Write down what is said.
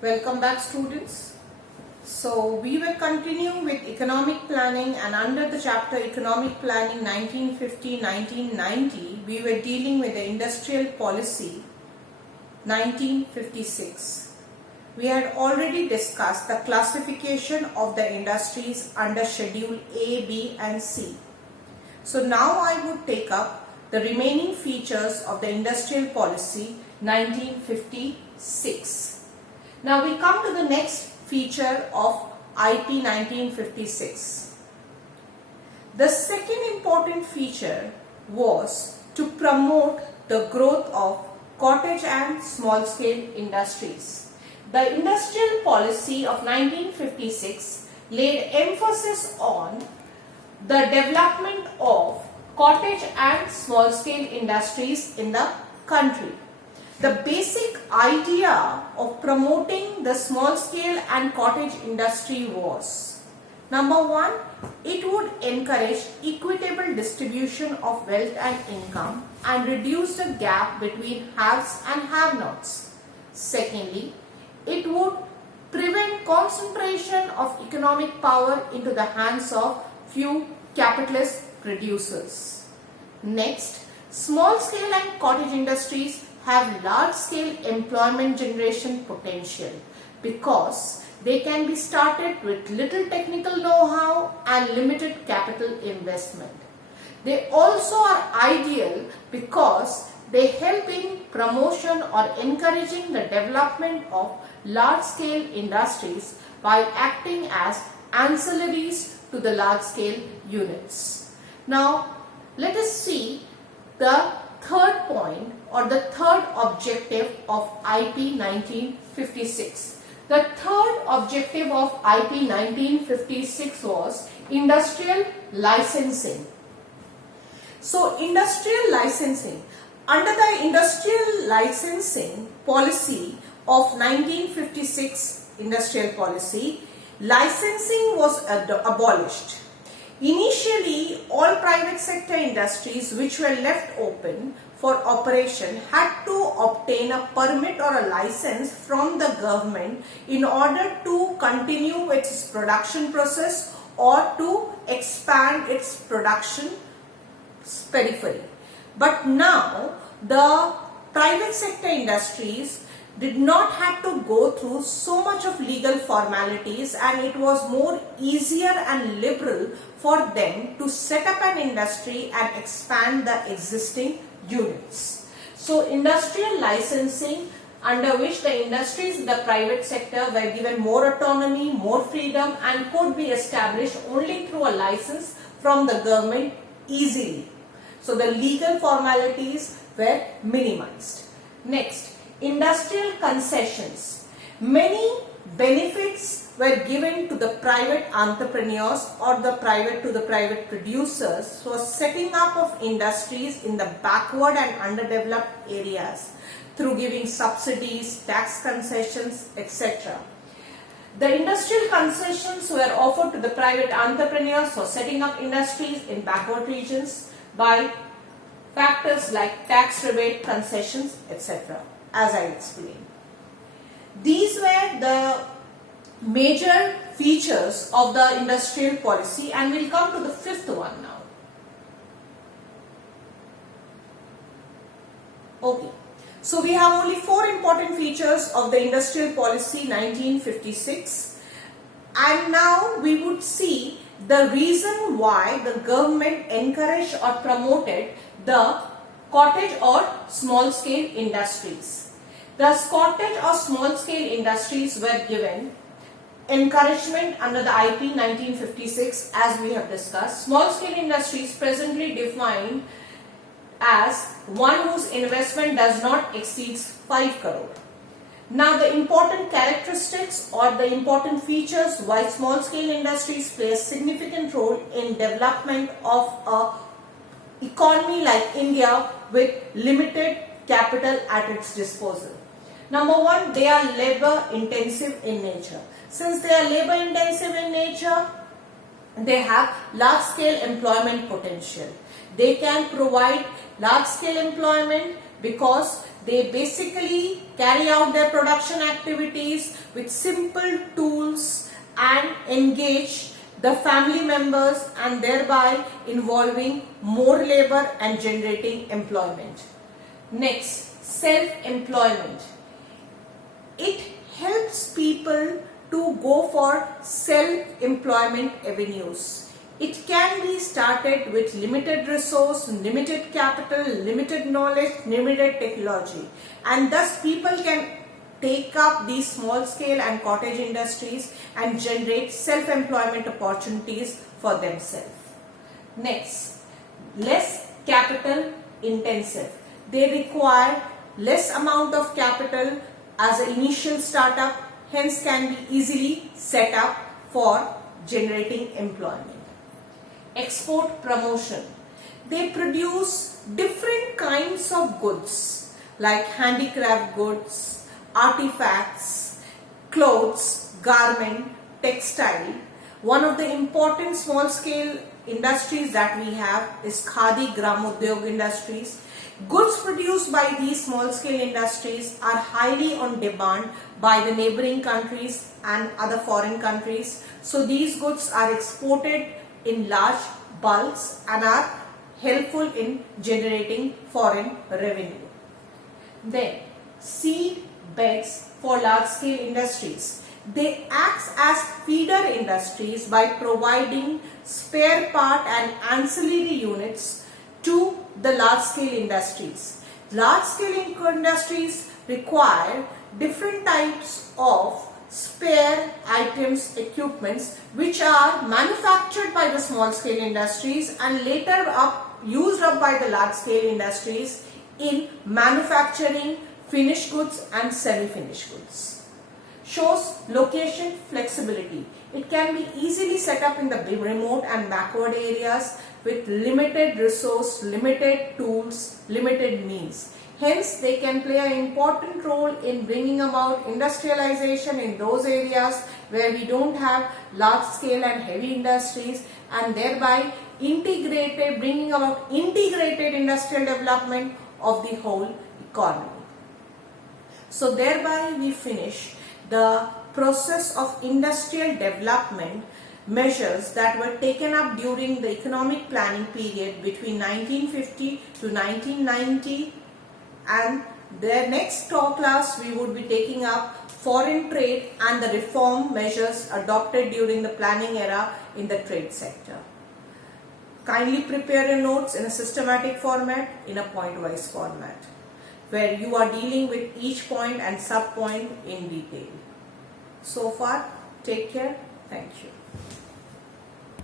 Welcome back, students. So we will continue with economic planning, and under the chapter economic planning 1950-1990 we were dealing with the industrial policy 1956. We had already discussed the classification of the industries under schedule A, B and C. So now I would take up the remaining features of the industrial policy 1956. Now we come to the next feature of IP 1956. The second important feature was to promote the growth of cottage and small scale industries. The industrial policy of 1956 laid emphasis on the development of cottage and small scale industries in the country. The basic idea of promoting the small scale and cottage industry was: number one, it would encourage equitable distribution of wealth and income and reduce the gap between haves and have-nots. Secondly, it would prevent concentration of economic power into the hands of few capitalist producers. Next, small scale and cottage industries have large scale employment generation potential because they can be started with little technical know-how and limited capital investment. They also are ideal because they help in promotion or encouraging the development of large scale industries by acting as ancillaries to the large scale units. Now let us see the third point or the third objective of IP 1956. The third objective of IP 1956 was industrial licensing. So industrial licensing, under the industrial licensing policy of 1956 industrial policy, licensing was abolished. Initially, all private sector industries which were left open for operation had to obtain a permit or a license from the government in order to continue its production process or to expand its production periphery. But now, the private sector industries did not have to go through so much of legal formalities, and it was more easier and liberal for them to set up an industry and expand the existing units. So industrial licensing, under which the industries in the private sector were given more autonomy, more freedom and could be established only through a license from the government easily. So the legal formalities were minimized. Next, industrial concessions. Many benefits were given to the private entrepreneurs or to the private producers for setting up of industries in the backward and underdeveloped areas through giving subsidies, tax concessions, etc. The industrial concessions were offered to the private entrepreneurs for setting up industries in backward regions by factors like tax rebate, concessions, etc. as I explained. These were the major features of the industrial policy, and we'll come to the fifth one now. Okay, so we have only four important features of the industrial policy 1956, and now we would see the reason why the government encouraged or promoted the cottage or small scale industries. The cottage or small scale industries were given encouragement under the IP 1956, as we have discussed. Small scale industries presently defined as one whose investment does not exceed 5 crore. Now the important characteristics or the important features why small scale industries play a significant role in development of a economy like India with limited capital at its disposal. Number one, they are labor intensive in nature. Since they are labor intensive in nature, they have large scale employment potential. They can provide large scale employment because they basically carry out their production activities with simple tools and engage the family members, and thereby involving more labor and generating employment. Next, self-employment. It helps people to go for self-employment avenues. It can be started with limited resource, limited capital, limited knowledge, limited technology, and thus people can take up these small scale and cottage industries and generate self-employment opportunities for themselves. Next, less capital intensive. They require less amount of capital as an initial startup, hence can be easily set up for generating employment. Export promotion. They produce different kinds of goods like handicraft goods, artifacts, clothes, garment, textile. One of the important small scale industries that we have is Khadi Gramodyog industries. Goods produced by these small scale industries are highly on demand by the neighboring countries and other foreign countries. So these goods are exported in large bulks and are helpful in generating foreign revenue. Then, seed beds for large scale industries. They act as feeder industries by providing spare part and ancillary units to the large scale industries. Large scale industries require different types of spare items, equipments which are manufactured by the small scale industries and later used up by the large scale industries in manufacturing finished goods and semi-finished goods. Shows location flexibility. It can be easily set up in the remote and backward areas with limited resource, limited tools, limited means. Hence, they can play an important role in bringing about industrialization in those areas where we don't have large scale and heavy industries, and thereby bringing about integrated industrial development of the whole economy. So thereby we finish the process of industrial development measures that were taken up during the economic planning period between 1950 to 1990, and their next class we would be taking up foreign trade and the reform measures adopted during the planning era in the trade sector. Kindly prepare your notes in a systematic format, in a point-wise format, where you are dealing with each point and sub-point in detail. So far, take care. Thank you.